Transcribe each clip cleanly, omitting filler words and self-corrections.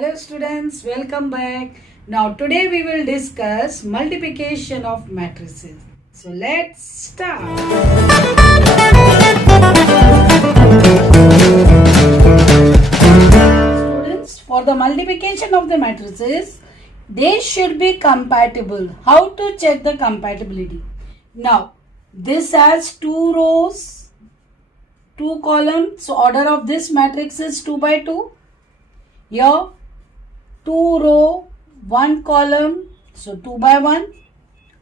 Hello students, welcome back. Now today we will discuss multiplication of matrices. So let's start. Students, for the multiplication of the matrices, they should be compatible. How to check the compatibility? Now, this has 2 rows, 2 columns. So order of this matrix is 2 by 2. Here 2 row, 1 column, so 2 by 1.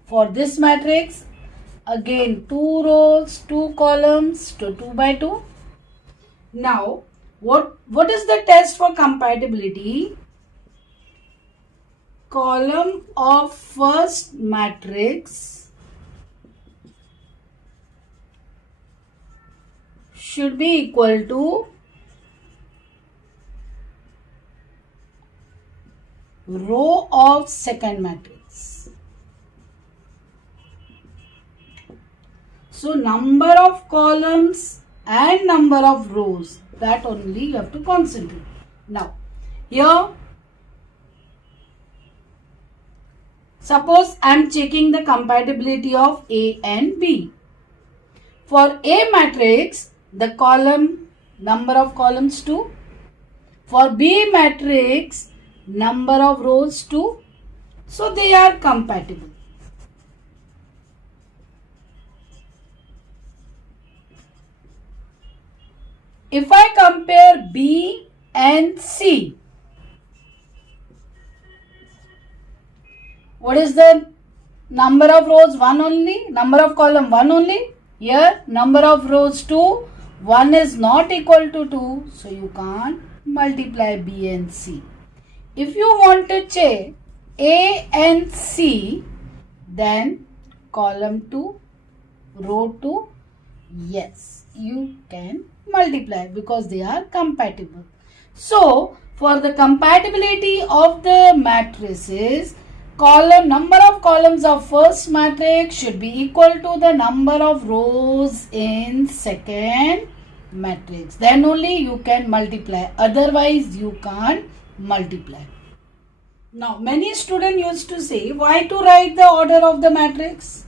For this matrix, again 2 rows, 2 columns, so 2 by 2. Now, what is the test for compatibility? Column of first matrix should be equal to row of second matrix. So number of columns and number of rows, that only you have to concentrate. Now here suppose I am checking the compatibility of A and B. For A matrix, the column number of columns 2. For B matrix, number of rows 2. So they are compatible. If I compare B and C, what is the number of rows? 1 only. Number of column 1 only. Here number of rows 2. 1 is not equal to 2. So you can't multiply B and C. If you want to check A and C, then column 2, row 2, yes, you can multiply because they are compatible. So, for the compatibility of the matrices, number of columns of first matrix should be equal to the number of rows in second matrix. Then only you can multiply. Otherwise, you can't multiply. Now, many students used to say, why to write the order of the matrix?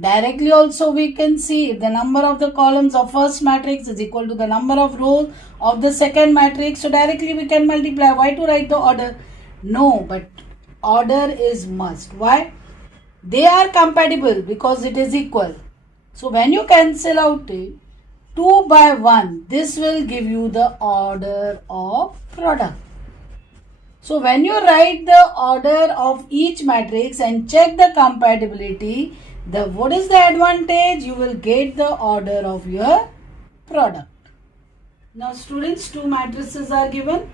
Directly also we can see if the number of the columns of first matrix is equal to the number of rows of the second matrix. So, directly we can multiply. Why to write the order? No, but order is must. Why? They are compatible because it is equal. So, when you cancel out it, 2 by 1, this will give you the order of product. So, when you write the order of each matrix and check the compatibility, what is the advantage? You will get the order of your product. Now, students, 2 matrices are given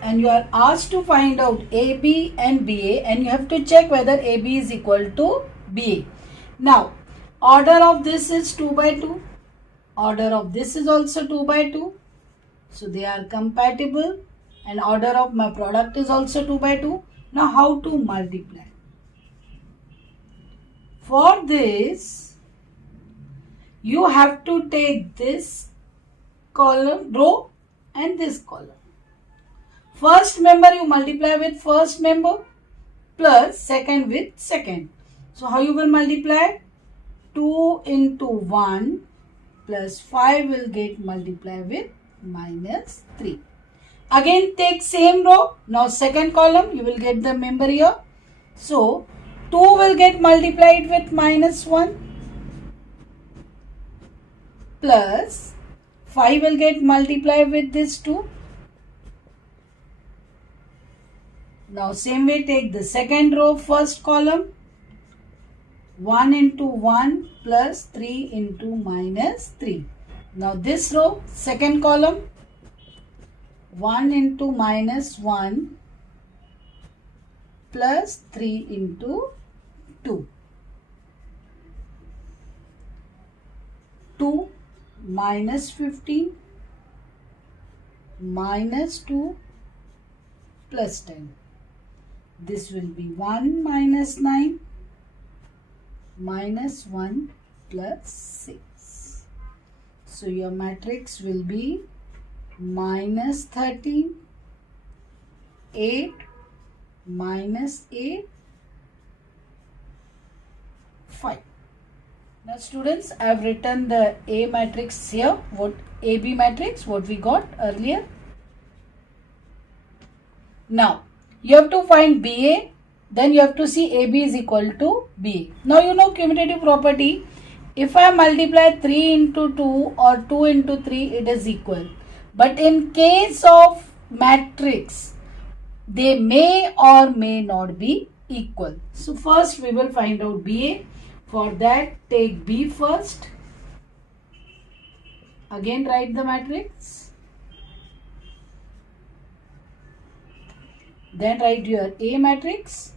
and you are asked to find out AB and BA and you have to check whether AB is equal to BA. Now, order of this is 2 by 2. Order of this is also 2 by 2. So, they are compatible. And order of my product is also 2 by 2. Now, how to multiply? For this, you have to take this column, row and this column. First member you multiply with first member plus second with second. So, how you will multiply? 2 into 1 plus 5 will get multiplied with minus 3. Again take same row. Now second column you will get the member here. So 2 will get multiplied with minus 1 plus 5 will get multiplied with this 2. Now same way take the second row first column. 1 into 1 plus 3 into minus 3. Now this row second column. 1 into minus 1 plus 3 into 2. 2 minus 15 minus 2 plus 10. This will be 1 minus 9 minus 1 plus 6. So your matrix will be minus 13 8 minus 8, 5. Now students, I have written the A matrix here, what AB matrix, what we got earlier. Now, you have to find BA, then you have to see AB is equal to BA. Now, you know commutative property, if I multiply 3 into 2 or 2 into 3, it is equal. But in case of matrix, they may or may not be equal. So, first we will find out BA. For that, take B first. Again, write the matrix. Then write your A matrix.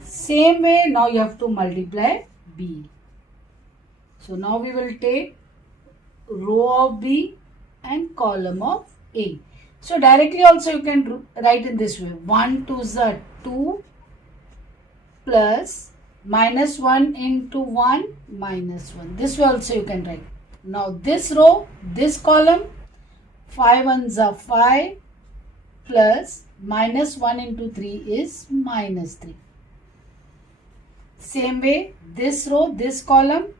Same way, now you have to multiply B. So now we will take row of B and column of A. So directly also you can write in this way. 1 2s are 2 plus minus 1 into 1 minus 1. This way also you can write. Now this row, this column, 5 1s are 5 plus minus 1 into 3 is minus 3. Same way, this row, this column,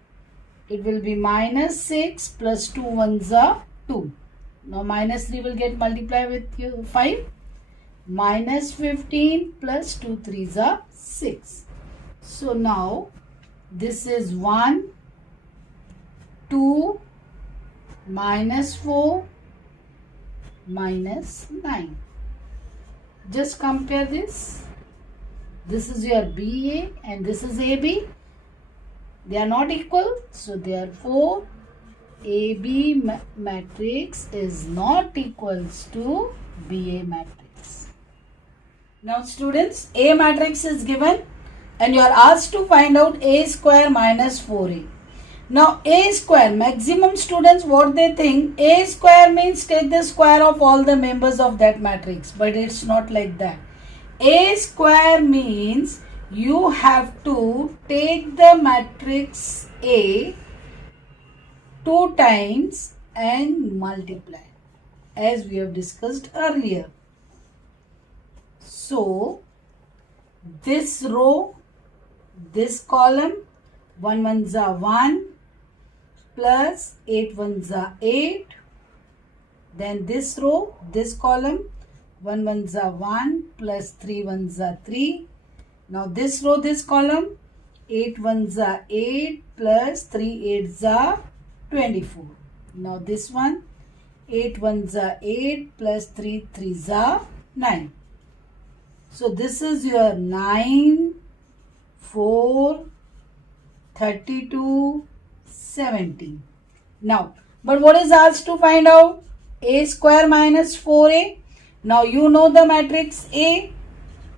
it will be minus 6 plus 2 1s are 2. Now minus 3 will get multiplied with 5. Minus 15 plus 2 3s are 6. So now this is 1, 2, minus 4, minus 9. Just compare this. This is your BA and this is AB. They are not equal. So therefore, AB matrix is not equals to BA matrix. Now students, A matrix is given and you are asked to find out A square minus 4A. Now A square, maximum students what they think, A square means take the square of all the members of that matrix, but it's not like that. A square means you have to take the matrix A 2 times and multiply, as we have discussed earlier. So this row, this column, 1 1s are 1 plus 8 1s are 8. Then this row, this column, 1 1s are 1 plus 3 1s are 3. Now this row, this column, 8 1s are 8 plus 3 8s are 24. Now this one, 8 1s are 8 plus 3 3s are 9. So this is your 9, 4, 32, 17. Now, but what is asked to find out? A square minus 4A. Now you know the matrix A.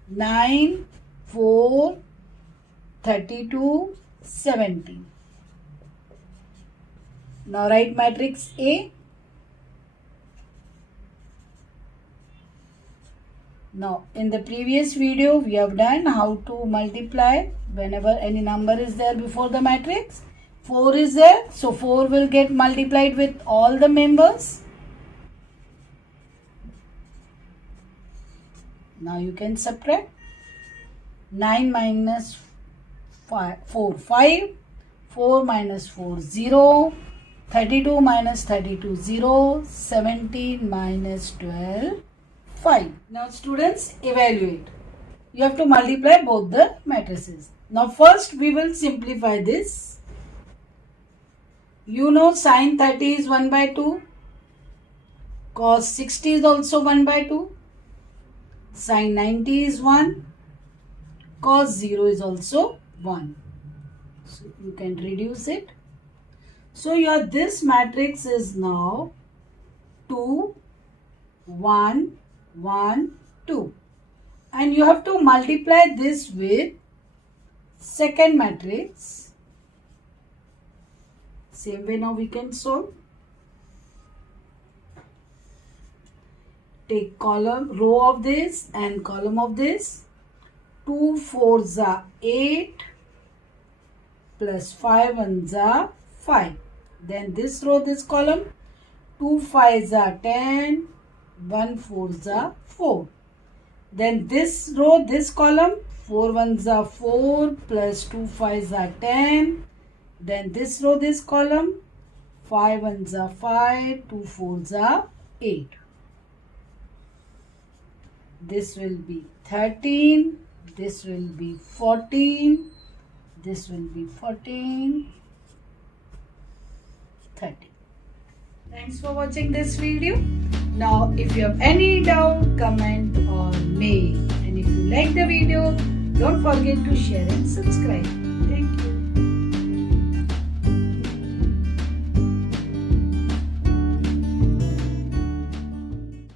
9, 4, 32, 17. Now write matrix A. Now in the previous video we have done how to multiply whenever any number is there before the matrix. 4 is there, so 4 will get multiplied with all the members. Now you can subtract. 9 minus 4, 5. 4 minus 4, 0. 32 minus 32, 0. 17 minus 12, 5. Now students, evaluate. You have to multiply both the matrices. Now first we will simplify this. You know sin 30 is 1 by 2. Cos 60 is also 1 by 2. Sin 90 is 1. Cos 0 is also 1. So you can reduce it. So your this matrix is now 2, 1, 1, 2. And you have to multiply this with second matrix. Same way now we can solve. Take column, row of this and column of this. 2 4s are 8 plus 5 1s are 5. Then this row, this column, 2 5s are 10, 1 4s are 4. Then this row, this column, 4 1s are 4 plus 2 5s are 10. Then this row, this column, 5 1s are 5, 2 4s are 8. This will be 13, this will be 14, this will be 14, 30. Thanks for watching this video. Now if you have any doubt, comment or mail. And if you like the video, don't forget to share and subscribe.